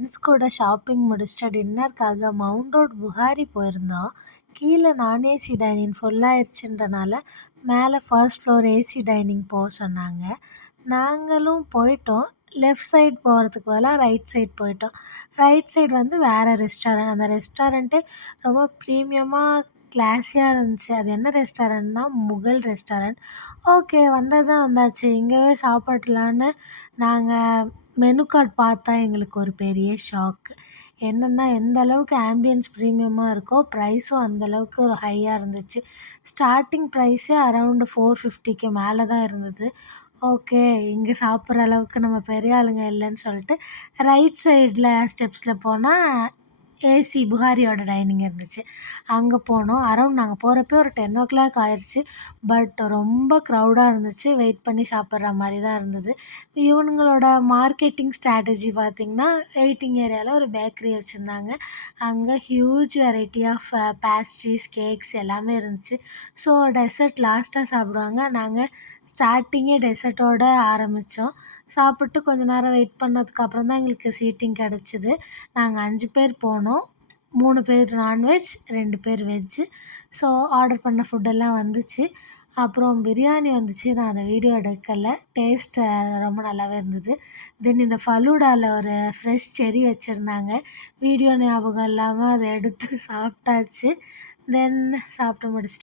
Friends கூட shopping முடிச்சுட்டு டின்னருக்காக mount road Bukhari போயிருந்தோம். கீழே நான் ஏசி டைனிங் ஃபுல்லாகிடுச்சுன்றனால மேலே ஃபர்ஸ்ட் ஃப்ளோர் ஏசி டைனிங் போக சொன்னாங்க. நாங்களும் போயிட்டோம். லெஃப்ட் சைட் போகிறதுக்கு பதிலாக ரைட் சைட் போயிட்டோம். ரைட் சைடு வந்து வேறு ரெஸ்டாரண்ட். அந்த ரெஸ்டாரண்ட்டே ரொம்ப ப்ரீமியமாக கிளாஸியாக இருந்துச்சு. அது என்ன ரெஸ்டாரண்ட்னா முகல் ரெஸ்டாரண்ட். ஓகே, வந்தது தான் வந்தாச்சு, இங்கேவே சாப்பிடலான்னு நாங்கள் மெனு கார்ட் பார்த்தா எங்களுக்கு ஒரு பெரிய ஷாக்கு. என்னென்னா, எந்த அளவுக்கு ஆம்பியன்ஸ் ப்ரீமியமாக இருக்கோ ப்ரைஸும் அந்த அளவுக்கு ஒரு ஹையாக இருந்துச்சு. ஸ்டார்ட்டிங் ப்ரைஸே அரவுண்டு 450க்கு மேலே தான் இருந்தது. ஓகே, இங்கே சாப்பிட்ற அளவுக்கு நம்ம பெரிய ஆளுங்க இல்லைன்னு சொல்லிட்டு ரைட் சைடில் ஸ்டெப்ஸில் போனால் ஏசி புகாரியோட டைனிங் இருந்துச்சு. அங்கே போனோம். அரவுண்ட் நாங்கள் போகிறப்பயே ஒரு 10 ஆயிடுச்சு. பட் ரொம்ப க்ரௌடாக இருந்துச்சு. வெயிட் பண்ணி சாப்பிட்ற மாதிரி தான் இருந்தது. இவனுங்களோட மார்க்கெட்டிங் ஸ்ட்ராட்டஜி பார்த்திங்கன்னா, வெயிட்டிங் ஏரியாவில் ஒரு பேக்கரி வச்சுருந்தாங்க. அங்கே huge variety of pastries, cakes எல்லாமே இருந்துச்சு. ஸோ டெசர்ட் லாஸ்ட்டாக சாப்பிடுவாங்க. நாங்கள் ஸ்டார்டிங்கே டெசர்ட்டோடு ஆரம்பித்தோம். சாப்பிட்டு கொஞ்ச நேரம் வெயிட் பண்ணதுக்கப்புறம் தான் எங்களுக்கு சீட்டிங் கிடச்சிது. நாங்கள் 5 பேர் போனோம். 3 பேர் நான்வெஜ், 2 பேர் வெஜ்ஜு. ஸோ ஆர்டர் பண்ண ஃபுட்டெல்லாம் வந்துச்சு. அப்புறம் பிரியாணி வந்துச்சு. நான் அதை வீடியோ எடுக்கலை. டேஸ்ட்டு ரொம்ப நல்லாவே இருந்தது. தென் இந்த ஃபலூடாவில் ஒரு ஃப்ரெஷ் செர்ரி வச்சுருந்தாங்க. வீடியோ ஞாபகம் இல்லாமல் அதை எடுத்து சாப்பிட்டாச்சு. தென் சாப்பிட்டு முடிச்சுட்டு